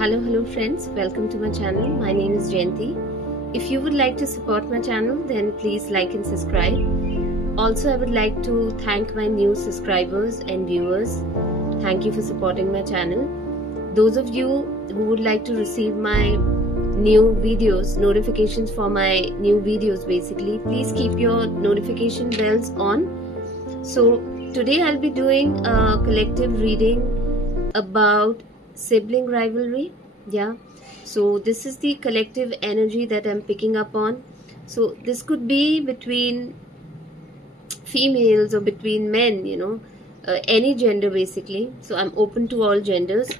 Hello friends, welcome to my channel. My name is Jayanti. If you would like to support my channel, then please like and subscribe. Also, I would like to thank my new subscribers and viewers. Thank you for supporting my channel. Those of you who would like to receive my new videos, notifications for my new videos basically, please keep your notification bells on. So today I'll be doing a collective reading about sibling rivalry. Yeah, so this is the collective energy that I'm picking up on. So this could be between females or between men, any gender basically. So I'm open to all genders.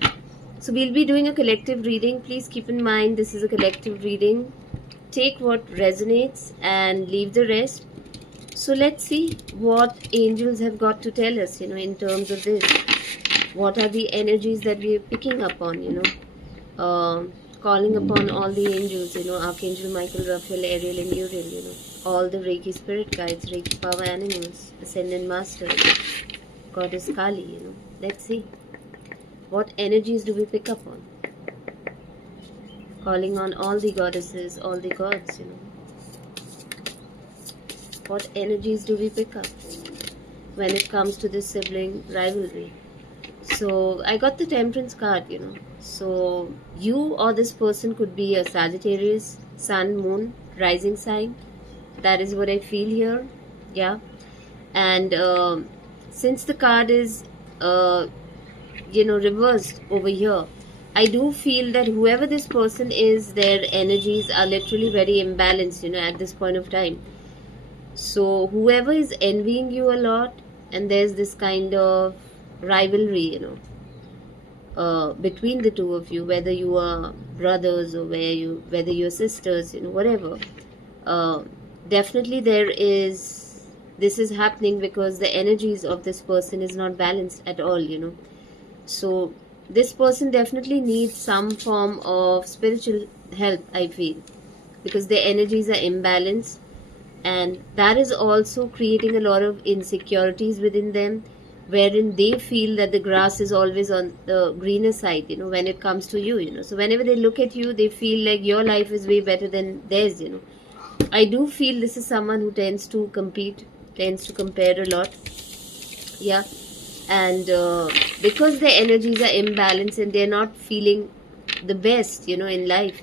So we'll be doing a collective reading. Please keep in mind this is a collective reading. Take what resonates and leave the rest. So let's see what angels have got to tell us, in terms of this. What are the energies that we are picking up on, calling upon all the angels, Archangel Michael, Raphael, Ariel and Uriel, all the Reiki spirit guides, Reiki power animals, Ascendant Masters, Goddess Kali, Let's see. What energies do we pick up on? Calling on all the goddesses, all the gods, What energies do we pick up when it comes to this sibling rivalry? So I got the Temperance card, So you or this person could be a Sagittarius, Sun, Moon, rising sign. That is what I feel here. Yeah. And since the card is, reversed over here, I do feel that whoever this person is, their energies are literally very imbalanced, at this point of time. So whoever is envying you a lot, and there's this kind of rivalry, between the two of you, whether you are brothers or whether you're sisters, whatever. Definitely this is happening because the energies of this person is not balanced at all, So this person definitely needs some form of spiritual help, I feel, because their energies are imbalanced, and that is also creating a lot of insecurities within them, wherein they feel that the grass is always on the greener side, when it comes to you, So whenever they look at you, they feel like your life is way better than theirs, I do feel this is someone who tends to compete, tends to compare a lot. Yeah. And because their energies are imbalanced and they're not feeling the best, in life,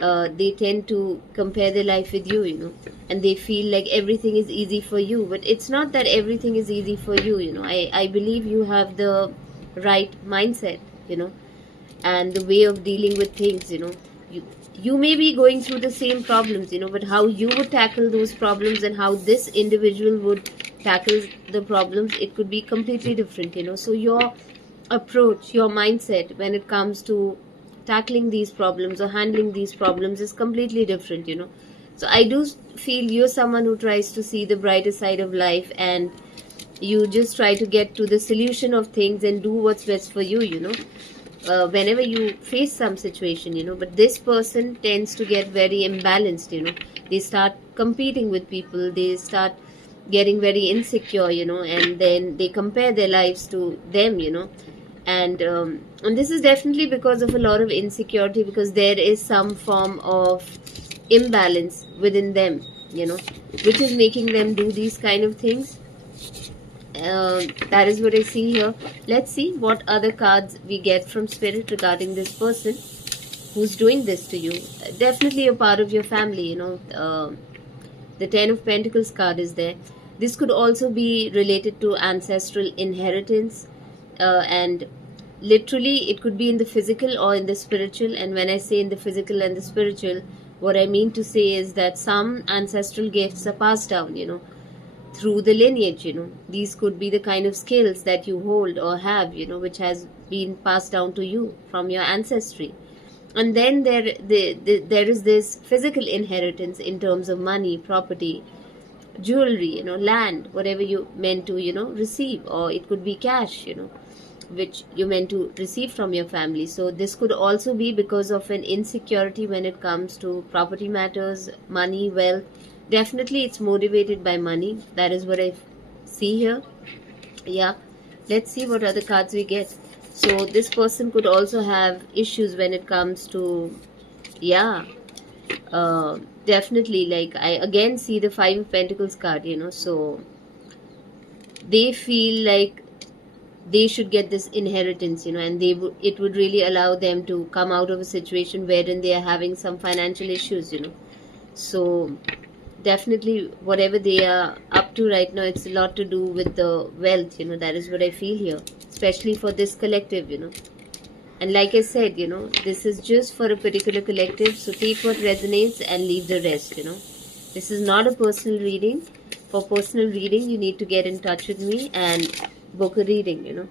they tend to compare their life with you, and they feel like everything is easy for you. But it's not that everything is easy for you, I believe you have the right mindset, and the way of dealing with things, you may be going through the same problems, but how you would tackle those problems and how this individual would tackle the problems, it could be completely different, so your approach, your mindset when it comes to tackling these problems or handling these problems is completely different, So I do feel you're someone who tries to see the brighter side of life, and you just try to get to the solution of things and do what's best for you, whenever you face some situation, but this person tends to get very imbalanced, they start competing with people, they start getting very insecure, and then they compare their lives to them, and this is definitely because of a lot of insecurity, because there is some form of imbalance within them, which is making them do these kind of things. That is what I see here. Let's see what other cards we get from Spirit regarding this person who's doing this to you. Definitely a part of your family, the Ten of Pentacles card is there. This could also be related to ancestral inheritance, and literally it could be in the physical or in the spiritual. And when I say in the physical and the spiritual, what I mean to say is that some ancestral gifts are passed down, through the lineage, These could be the kind of skills that you hold or have, which has been passed down to you from your ancestry. And then there is this physical inheritance in terms of money, property, jewelry, land, whatever you meant to, receive, or it could be cash, which you meant to receive from your family. So this could also be because of an insecurity when it comes to property matters, money, wealth. Definitely it's motivated by money. That is what I see here. Yeah. Let's see what other cards we get. So this person could also have issues when it comes to, yeah, uh, definitely, like I again see the Five of Pentacles card, so they feel like they should get this inheritance, and it would really allow them to come out of a situation wherein they are having some financial issues, so definitely whatever they are up to right now, it's a lot to do with the wealth, that is what I feel here, especially for this collective, and like I said, this is just for a particular collective, so take what resonates and leave the rest, this is not a personal reading. For personal reading, you need to get in touch with me and book a reading,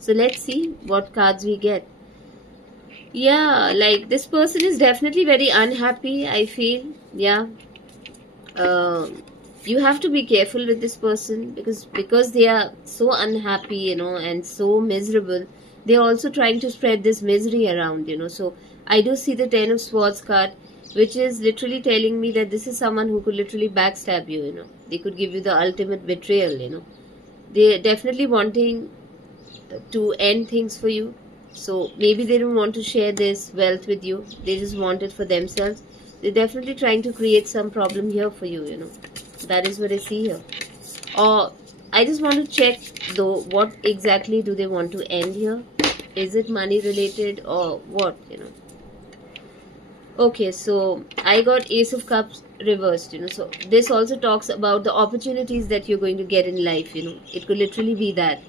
so let's see what cards we get. Yeah, like this person is definitely very unhappy, I feel. Yeah, um, you have to be careful with this person, because they are so unhappy, and so miserable. They're also trying to spread this misery around, so I do see the Ten of Swords card, which is literally telling me that this is someone who could literally backstab you, they could give you the ultimate betrayal, they're definitely wanting to end things for you. So maybe they don't want to share this wealth with you, they just want it for themselves. They're definitely trying to create some problem here for you, that is what I see here. Or I just want to check though, what exactly do they want to end here? Is it money related or what, Okay, so I got Ace of Cups reversed, so this also talks about the opportunities that you're going to get in life, it could literally be that.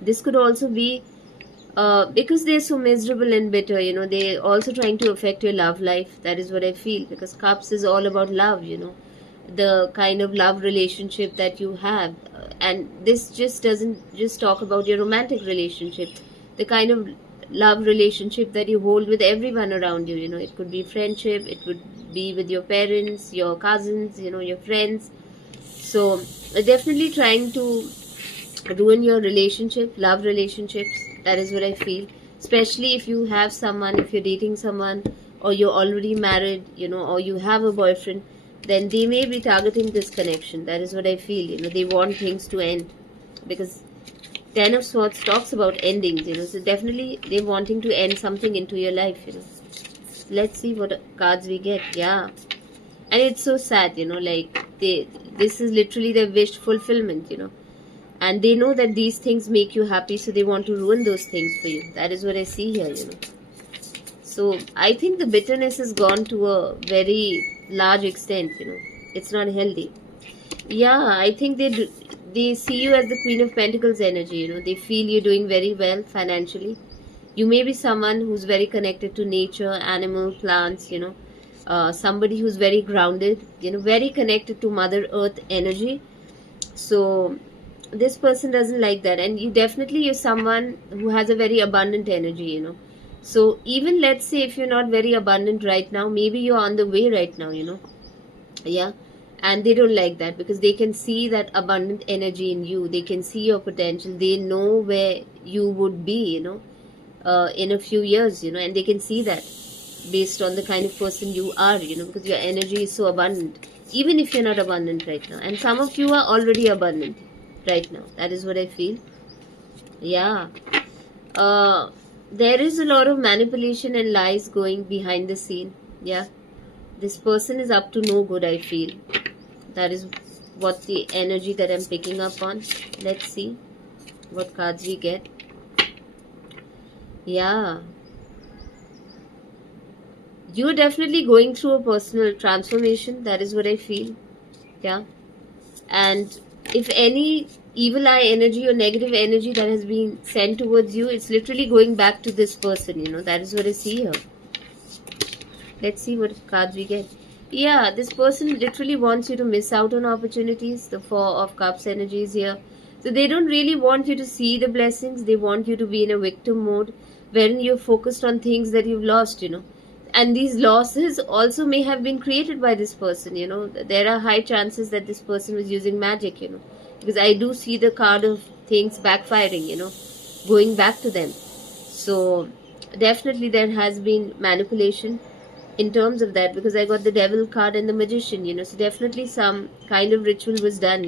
This could also be because they're so miserable and bitter, they're also trying to affect your love life. That is what I feel, because Cups is all about love, the kind of love relationship that you have. And this just doesn't just talk about your romantic relationship, the kind of love relationship that you hold with everyone around you, it could be friendship, it would be with your parents, your cousins, your friends. So definitely trying to ruin your relationship, love relationships, that is what I feel. Especially if you have someone, if you're dating someone, or you're already married, or you have a boyfriend, then they may be targeting this connection. That is what I feel, they want things to end, because Ten of Swords talks about endings, so definitely they're wanting to end something into your life, Let's see what cards we get. Yeah, and it's so sad, like this is literally their wish fulfillment, and they know that these things make you happy, so they want to ruin those things for you. That is what I see here, so I think the bitterness has gone to a very large extent, it's not healthy. Yeah, I think they see you as the Queen of Pentacles energy, they feel you're doing very well financially. You may be someone who's very connected to nature, animal, plants, somebody who's very grounded, very connected to Mother Earth energy. So this person doesn't like that, and you're someone who has a very abundant energy, so even let's say if you're not very abundant right now, maybe you're on the way right now, yeah, and they don't like that, because they can see that abundant energy in you, they can see your potential, they know where you would be, in a few years, and they can see that based on the kind of person you are, because your energy is so abundant, even if you're not abundant right now. And some of you are already abundant right now. That is what I feel. Yeah. There is a lot of manipulation and lies going behind the scene. Yeah. This person is up to no good, I feel. That is what the energy that I'm picking up on. Let's see what cards we get. Yeah. You're definitely going through a personal transformation. That is what I feel. Yeah. And if any evil eye energy or negative energy that has been sent towards you, it's literally going back to this person, that is what I see here. Let's see what cards we get. Yeah, this person literally wants you to miss out on opportunities. The Four of Cups energy is here. So they don't really want you to see the blessings. They want you to be in a victim mode, wherein you're focused on things that you've lost, And these losses also may have been created by this person, There are high chances that this person was using magic, Because I do see the card of things backfiring, Going back to them. So definitely there has been manipulation in terms of that, because I got the Devil card and the Magician, So definitely some kind of ritual was done,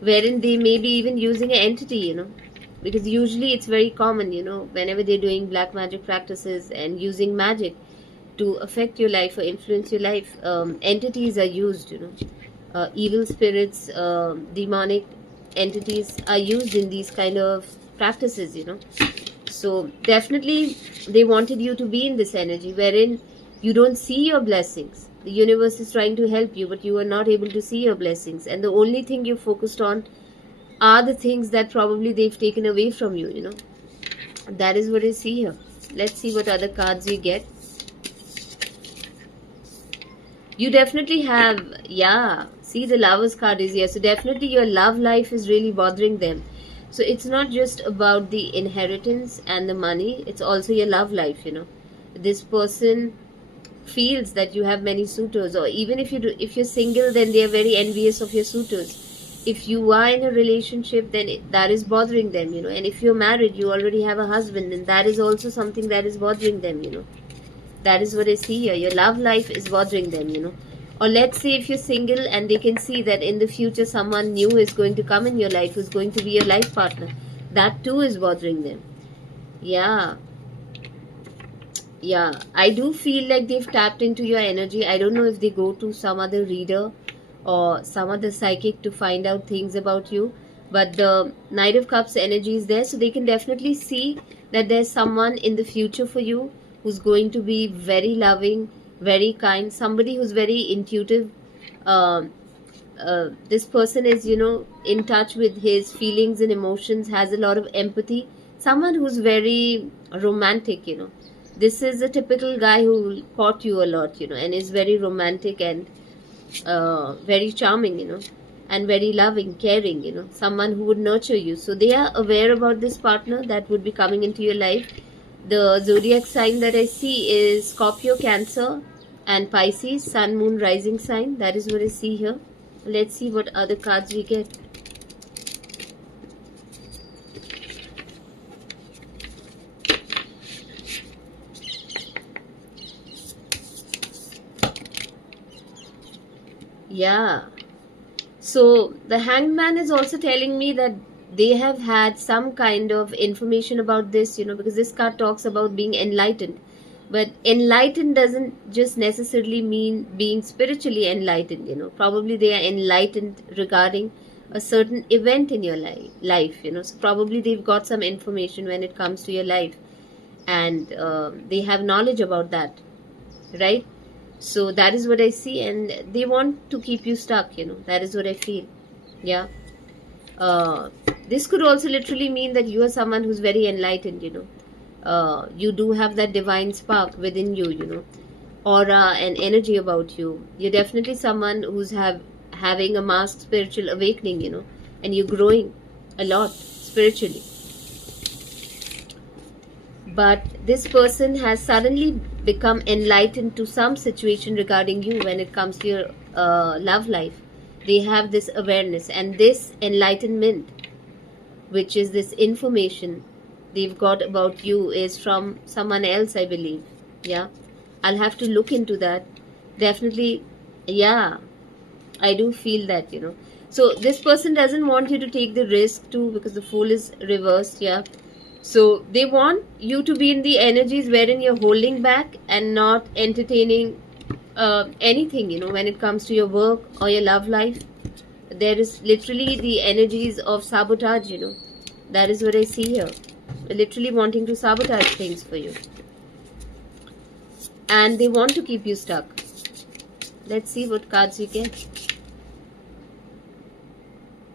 Wherein they may be even using an entity, because usually it's very common, whenever they're doing black magic practices and using magic to affect your life or influence your life, entities are used, evil spirits, demonic entities are used in these kind of practices, so definitely they wanted you to be in this energy wherein you don't see your blessings. The universe is trying to help you, but you are not able to see your blessings, and the only thing you're focused on are the things that probably they've taken away from you, that is what I see here. Let's see what other cards we get. You definitely have, yeah, see, the Lovers card is here. So definitely your love life is really bothering them. So it's not just about the inheritance and the money, it's also your love life, This person feels that you have many suitors, or even if if you're single, then they are very envious of your suitors. If you are in a relationship, then that is bothering them, And if you're married, you already have a husband, then that is also something that is bothering them, That is what I see here. Your love life is bothering them, Or let's say if you're single and they can see that in the future someone new is going to come in your life, who's going to be your life partner. That too is bothering them. Yeah. Yeah. I do feel like they've tapped into your energy. I don't know if they go to some other reader or some other psychic to find out things about you. But the Knight of Cups energy is there. So they can definitely see that there's someone in the future for you who's going to be very loving, very kind, somebody who's very intuitive. This person is, in touch with his feelings and emotions, has a lot of empathy, someone who's very romantic, This is a typical guy who caught you a lot, and is very romantic and very charming, and very loving, caring, someone who would nurture you. So they are aware about this partner that would be coming into your life. The zodiac sign that I see is Scorpio, Cancer, and Pisces, Sun, Moon, Rising sign. That is what I see here. Let's see what other cards we get. Yeah. So the Hanged Man is also telling me that they have had some kind of information about this, because this card talks about being enlightened. But enlightened doesn't just necessarily mean being spiritually enlightened, Probably they are enlightened regarding a certain event in your life, So probably they've got some information when it comes to your life. And they have knowledge about that, right? So that is what I see. And they want to keep you stuck, That is what I feel. Yeah. This could also literally mean that you are someone who's very enlightened, you do have that divine spark within you, aura and energy about you. You're definitely someone who's having a masked spiritual awakening, and you're growing a lot spiritually. But this person has suddenly become enlightened to some situation regarding you when it comes to your love life. They have this awareness, and this enlightenment, which is this information they've got about you, is from someone else, I believe. Yeah, I'll have to look into that. Definitely, yeah, I do feel that, So this person doesn't want you to take the risk too, because the Fool is reversed, yeah. So they want you to be in the energies wherein you're holding back and not entertaining anything, when it comes to your work or your love life. There is literally the energies of sabotage, That is what I see here. Literally wanting to sabotage things for you. And they want to keep you stuck. Let's see what cards we get.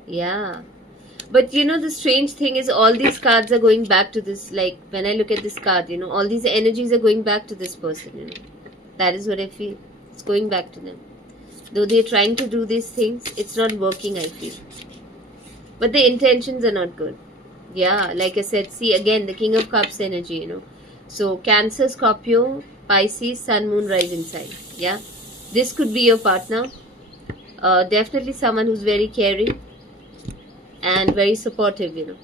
Yeah. But the strange thing is all these cards are going back to this. Like when I look at this card, all these energies are going back to this person, That is what I feel. It's going back to them. Though they're trying to do these things, it's not working, I feel. But the intentions are not good. Yeah, like I said, see again, the King of Cups energy, So Cancer, Scorpio, Pisces, Sun, Moon, Rising sign. Yeah. This could be your partner. Definitely someone who's very caring and very supportive,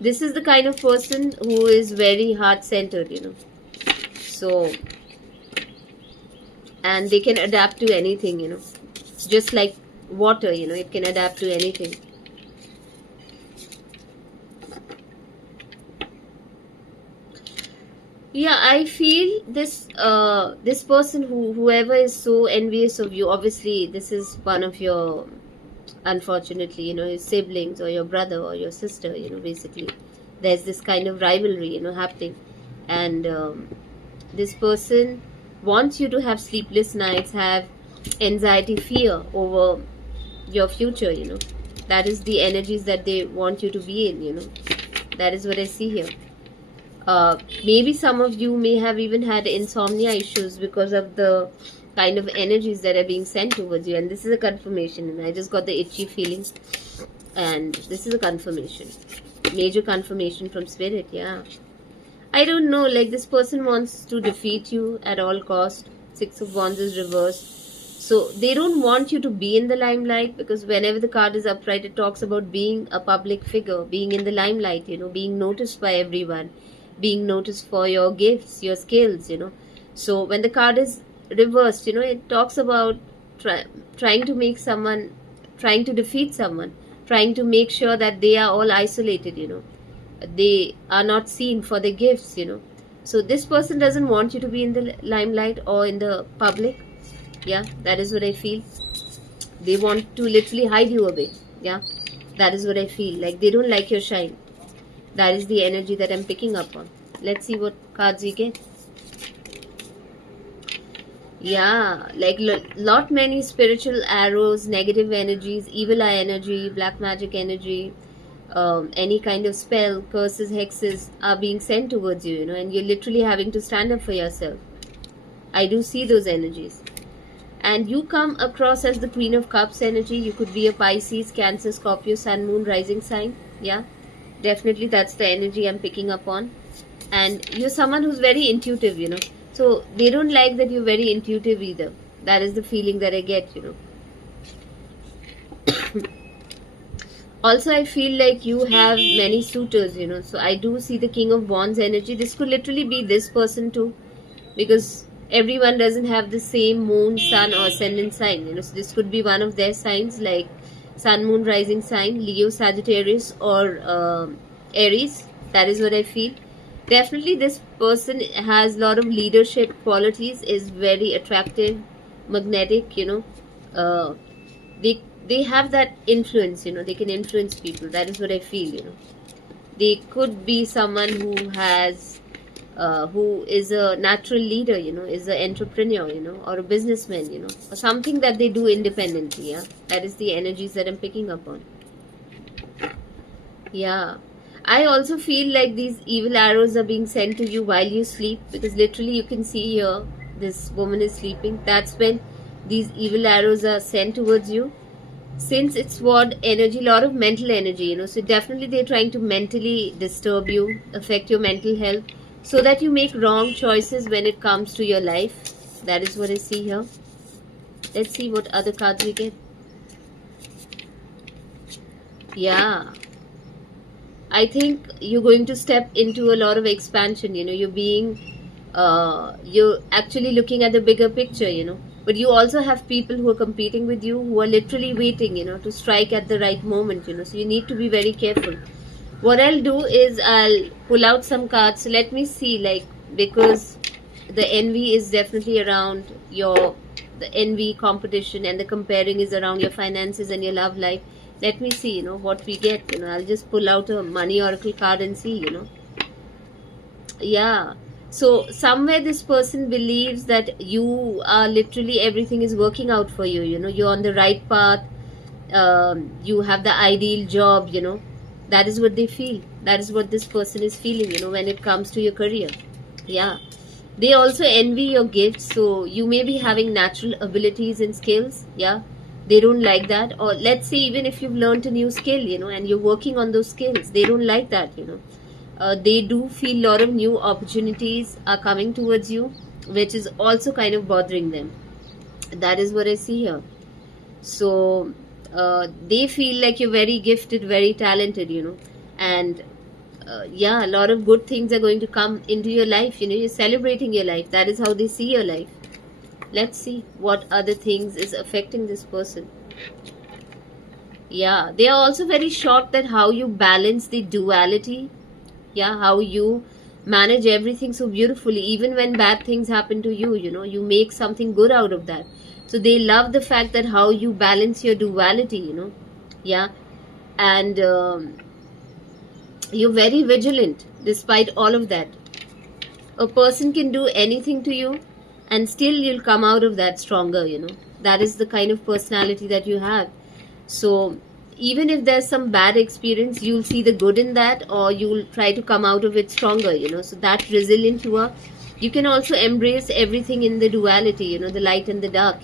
This is the kind of person who is very heart-centered, So, and they can adapt to anything, Just like water, it can adapt to anything. Yeah, I feel this person, whoever is so envious of you, obviously this is one of your, unfortunately, your siblings or your brother or your sister, basically there's this kind of rivalry, happening. And this person wants you to have sleepless nights, have anxiety, fear over your future, that is the energies that they want you to be in, that is what I see here. Maybe some of you may have even had insomnia issues because of the kind of energies that are being sent towards you. And this is a confirmation. And I just got the itchy feeling. And this is a confirmation. Major confirmation from spirit, yeah. I don't know, like this person wants to defeat you at all cost. Six of Wands is reversed. So they don't want you to be in the limelight, because whenever the card is upright, it talks about being a public figure, being in the limelight, being noticed by everyone, being noticed for your gifts, your skills, So when the card is reversed, it talks about trying to make someone, trying to defeat someone, trying to make sure that they are all isolated, they are not seen for their gifts, So this person doesn't want you to be in the limelight or in the public. Yeah, that is what I feel. They want to literally hide you away. Yeah, that is what I feel. Like they don't like your shine. That is the energy that I'm picking up on. Let's see what cards we get. Yeah, like lot many spiritual arrows, negative energies, evil eye energy, black magic energy, any kind of spell, curses, hexes are being sent towards you, and you're literally having to stand up for yourself. I do see those energies. And you come across as the Queen of Cups energy. You could be a Pisces, Cancer, Scorpio, Sun, Moon, Rising sign. Yeah, definitely that's the energy I'm picking up on. And you're someone who's very intuitive, So they don't like that you're very intuitive either. That is the feeling that I get, Also, I feel like you have many suitors, So I do see the King of Wands energy. This could literally be this person too, because everyone doesn't have the same moon, sun or ascendant sign, So this could be one of their signs, like Sun, Moon, Rising sign, Leo, Sagittarius or Aries. That is what I feel. Definitely this person has a lot of leadership qualities, is very attractive, magnetic, they have that influence, they can influence people. That is what I feel, They could be someone who has who is a natural leader, is an entrepreneur, or a businessman, or something that they do independently. Yeah, that is the energies that I'm picking up on. Yeah, I also feel like these evil arrows are being sent to you while you sleep, because literally you can see here this woman is sleeping. That's when these evil arrows are sent towards you. Since it's sword energy, a lot of mental energy, so definitely they're trying to mentally disturb you, affect your mental health, so that you make wrong choices when it comes to your life. That is what I see here. Let's see what other cards we get. Yeah, I think you're going to step into a lot of expansion, you're actually looking at the bigger picture, but you also have people who are competing with you, who are literally waiting, to strike at the right moment, so you need to be very careful. What I'll do is I'll pull out some cards. So let me see, like, because the envy is definitely around the envy, competition, and the comparing is around your finances and your love life. Let me see, what we get, I'll just pull out a money oracle card and see, Yeah. So somewhere this person believes that you are literally, everything is working out for you, you're on the right path. You have the ideal job, that is what they feel. That is what this person is feeling, when it comes to your career. Yeah. They also envy your gifts. So you may be having natural abilities and skills. Yeah. They don't like that. Or let's say even if you've learned a new skill, and you're working on those skills, they don't like that, They do feel a lot of new opportunities are coming towards you, which is also kind of bothering them. That is what I see here. So they feel like you're very gifted, very talented, and yeah, a lot of good things are going to come into your life, you're celebrating your life. That is how they see your life. Let's see what other things is affecting this person. Yeah, they are also very shocked that how you balance the duality. Yeah, how you manage everything so beautifully. Even when bad things happen to you, you make something good out of that. So they love the fact that how you balance your duality, yeah. And you're very vigilant despite all of that. A person can do anything to you and still you'll come out of that stronger. That is the kind of personality that you have. So even if there's some bad experience, you'll see the good in that, or you'll try to come out of it stronger. So that resilient you are. You can also embrace everything in the duality, the light and the dark.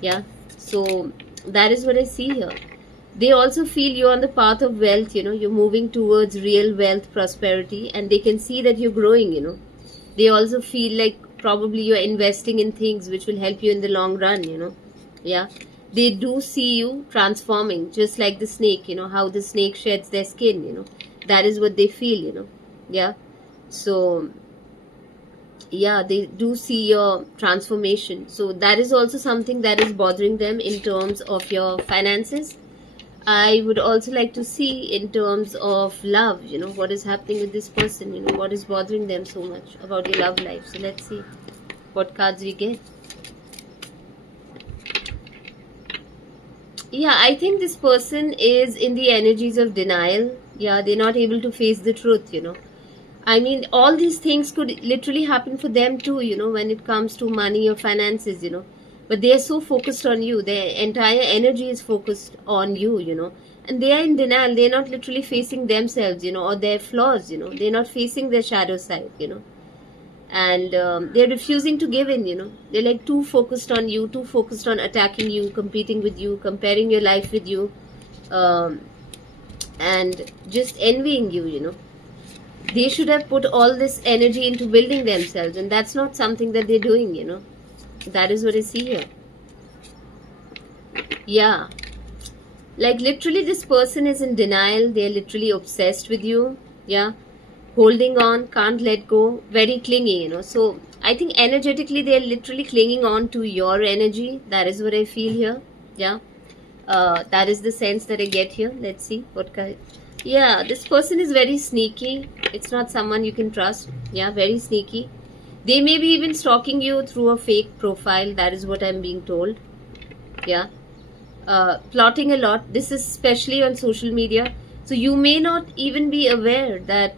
Yeah. So that is what I see here. They also feel you're on the path of wealth. You're moving towards real wealth, prosperity, and they can see that you're growing. They also feel like probably you're investing in things which will help you in the long run. Yeah. They do see you transforming, just like the snake. How the snake sheds their skin. That is what they feel. Yeah. So yeah, they do see your transformation. So that is also something that is bothering them in terms of your finances. I would also like to see in terms of love, what is happening with this person, what is bothering them so much about your love life. So let's see what cards we get. Yeah, I think this person is in the energies of denial. Yeah, they're not able to face the truth. I mean, all these things could literally happen for them too, when it comes to money or finances, But they are so focused on you. Their entire energy is focused on you, And they are in denial. They're not literally facing themselves, or their flaws, They're not facing their shadow side, And they're refusing to give in, They're like too focused on you, too focused on attacking you, competing with you, comparing your life with you, and just envying you, They should have put all this energy into building themselves, and that's not something that they're doing, That is what I see here. Yeah. Like literally this person is in denial. They're literally obsessed with you. Yeah. Holding on, can't let go, very clingy, So I think energetically they're literally clinging on to your energy. That is what I feel here. Yeah. That is the sense that I get here. Let's see what kind. Yeah, this person is very sneaky. It's not someone you can trust. Yeah, very sneaky. They may be even stalking you through a fake profile. That is what I'm being told. Yeah. Plotting a lot. This is especially on social media. So you may not even be aware that,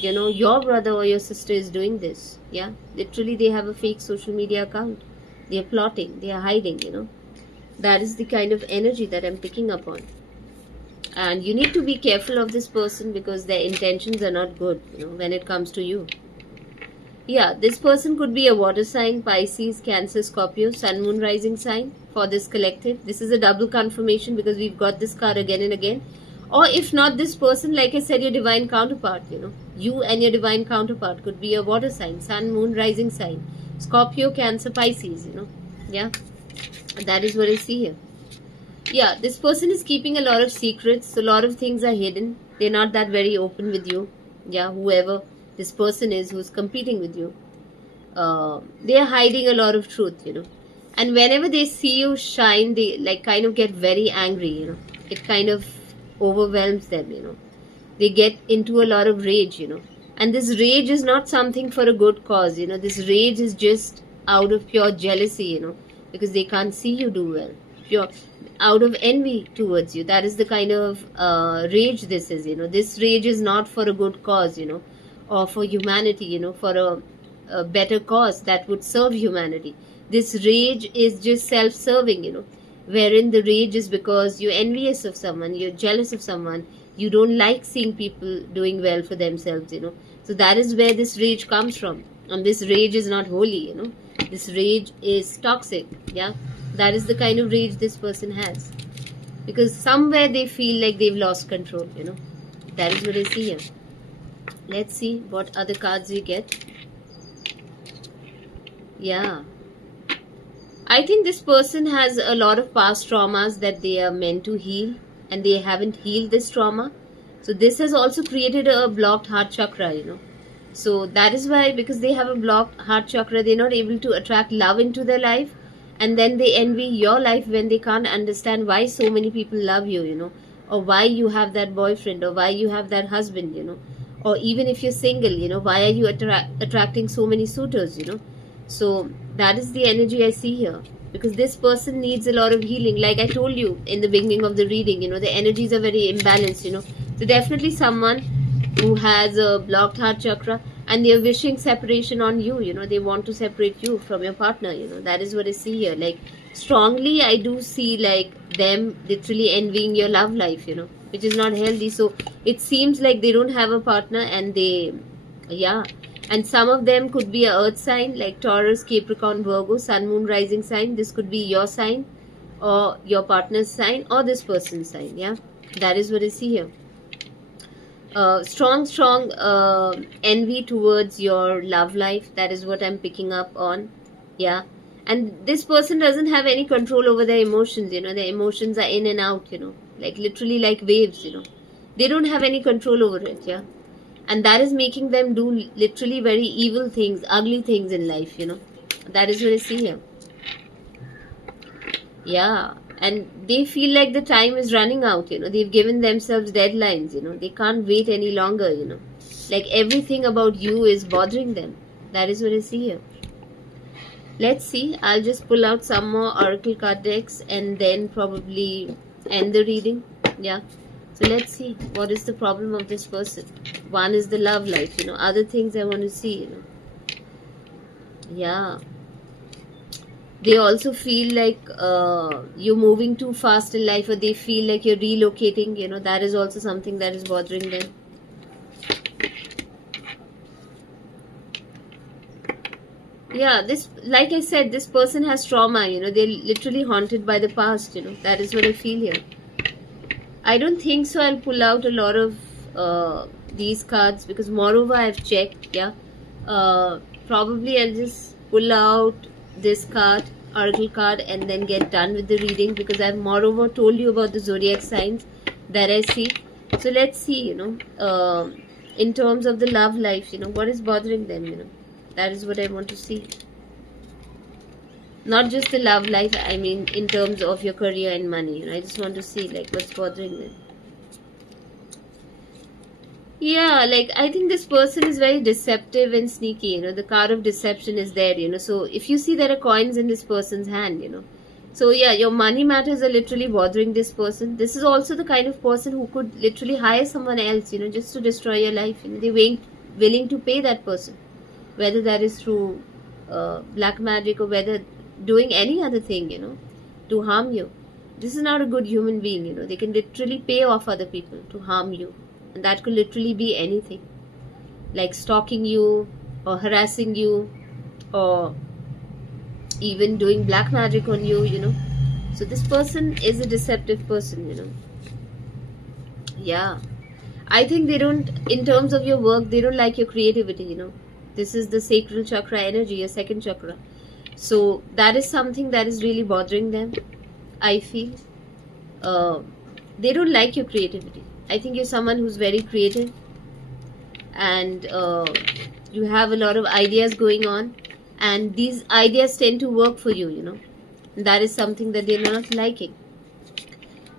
your brother or your sister is doing this. Yeah. Literally, they have a fake social media account. They are plotting. They are hiding, That is the kind of energy that I'm picking up on. And you need to be careful of this person because their intentions are not good, when it comes to you. Yeah, this person could be a water sign, Pisces, Cancer, Scorpio, Sun, Moon, Rising sign for this collective. This is a double confirmation because we've got this card again and again. Or if not this person, like I said, your divine counterpart, You and your divine counterpart could be a water sign, Sun, Moon, Rising sign, Scorpio, Cancer, Pisces, Yeah, that is what I see here. Yeah, this person is keeping a lot of secrets. A lot of things are hidden. They're not that very open with you. Yeah, whoever this person is who's competing with you, they are hiding a lot of truth, And whenever they see you shine, they like kind of get very angry, It kind of overwhelms them, They get into a lot of rage, And this rage is not something for a good cause, This rage is just out of pure jealousy, Because they can't see you do well. Pure out of envy towards you. That is the kind of rage this is, This rage is not for a good cause, or for humanity, for a better cause that would serve humanity. This rage is just self-serving, wherein the rage is because you're envious of someone, you're jealous of someone, you don't like seeing people doing well for themselves, So that is where this rage comes from. And this rage is not holy, This rage is toxic, yeah. That is the kind of rage this person has. Because somewhere they feel like they've lost control, That is what I see here. Let's see what other cards we get. Yeah. I think this person has a lot of past traumas that they are meant to heal. And they haven't healed this trauma. So this has also created a blocked heart chakra, So that is why, because they have a blocked heart chakra, they're not able to attract love into their life. And then they envy your life when they can't understand why so many people love you, Or why you have that boyfriend, or why you have that husband, Or even if you're single, why are you attracting so many suitors, So that is the energy I see here, because this person needs a lot of healing. Like I told you in the beginning of the reading, the energies are very imbalanced, So definitely someone who has a blocked heart chakra, and they're wishing separation on you, they want to separate you from your partner, that is what I see here. Like strongly I do see like them literally envying your love life, which is not healthy. So it seems like they don't have a partner, and yeah, and some of them could be a earth sign like Taurus, Capricorn, Virgo, sun, moon, rising sign. This could be your sign, or your partner's sign, or this person's sign. Yeah, that is what I see here. Strong envy towards your love life. That is what I'm picking up on. Yeah, and this person doesn't have any control over their emotions. Their emotions are in and out, like literally like waves. They don't have any control over it. Yeah, and that is making them do literally very evil things, ugly things in life. That is what I see here. Yeah, and they feel like the time is running out. They've given themselves deadlines. They can't wait any longer. Like everything about you is bothering them. That is what I see here. Let's see, I'll just pull out some more oracle card decks and then probably end the reading. Yeah, so let's see, what is the problem of this person? One is the love life, other things I want to see, Yeah, they also feel like you're moving too fast in life, or they feel like you're relocating, that is also something that is bothering them. Yeah, this, like I said, this person has trauma, they're literally haunted by the past, that is what I feel here. I don't think so I'll pull out a lot of these cards, because moreover I've checked. Yeah, probably I'll just pull out this card, oracle card, and then get done with the reading, because I've moreover told you about the zodiac signs that I see. So let's see, in terms of the love life, what is bothering them, that is what I want to see. Not just the love life, I mean in terms of your career and money. I just want to see like what's bothering them. Yeah, like I think this person is very deceptive and sneaky. The card of deception is there. So if you see there are coins in this person's hand. So yeah, your money matters are literally bothering this person. This is also the kind of person who could literally hire someone else, just to destroy your life. They're willing to pay that person, whether that is through black magic, or whether doing any other thing, to harm you. This is not a good human being, They can literally pay off other people to harm you. And that could literally be anything. Like stalking you, or harassing you, or even doing black magic on you, So this person is a deceptive person, Yeah. I think they don't, in terms of your work, they don't like your creativity, This is the sacral chakra energy, your second chakra. So that is something that is really bothering them, I feel. They don't like your creativity. I think you're someone who's very creative, and you have a lot of ideas going on, and these ideas tend to work for you, That is something that they're not liking.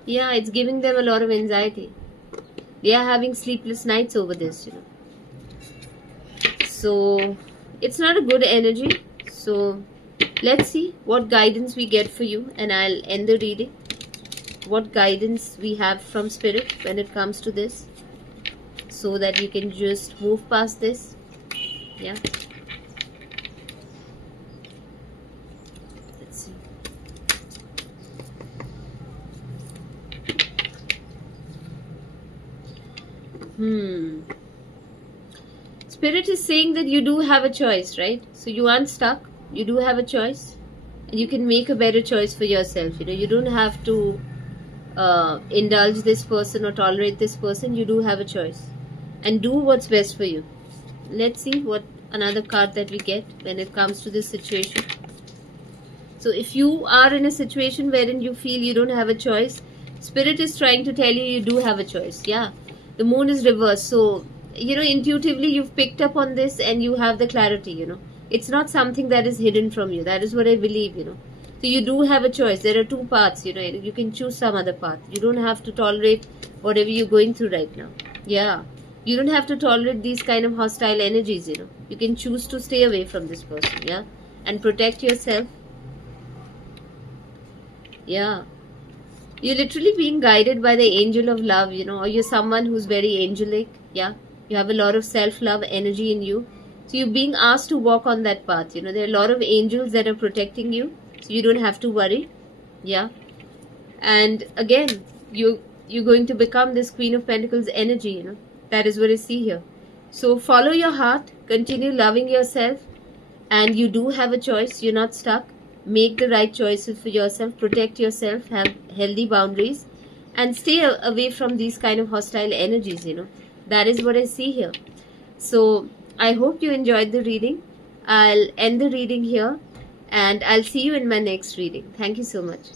Yeah, it's giving them a lot of anxiety. They are having sleepless nights over this, So it's not a good energy. So let's see what guidance we get for you, and I'll end the reading. What guidance we have from Spirit when it comes to this, so that you can just move past this. Yeah. Let's see. Spirit is saying that you do have a choice, right? So you aren't stuck. You do have a choice, and you can make a better choice for yourself. You don't have to indulge this person or tolerate this person. You do have a choice, and do what's best for you. Let's see what another card that we get when it comes to this situation. So if you are in a situation wherein you feel you don't have a choice, Spirit is trying to tell you you do have a choice. Yeah, the moon is reversed, so intuitively you've picked up on this, and you have the clarity. It's not something that is hidden from you. That is what I believe. So you do have a choice. There are two paths. You can choose some other path. You don't have to tolerate whatever you're going through right now. Yeah, You don't have to tolerate these kind of hostile energies, you can choose to stay away from this person, yeah, and protect yourself. Yeah, you're literally being guided by the angel of love, or you're someone who's very angelic, yeah. You have a lot of self-love energy in you. So you're being asked to walk on that path, there are a lot of angels that are protecting you, so you don't have to worry, yeah. And again, you're going to become this Queen of Pentacles energy, that is what I see here. So follow your heart, continue loving yourself, and you do have a choice. You're not stuck. Make the right choices for yourself, protect yourself, have healthy boundaries, and stay away from these kind of hostile energies, that is what I see here. So I hope you enjoyed the reading. I'll end the reading here, and I'll see you in my next reading. Thank you so much.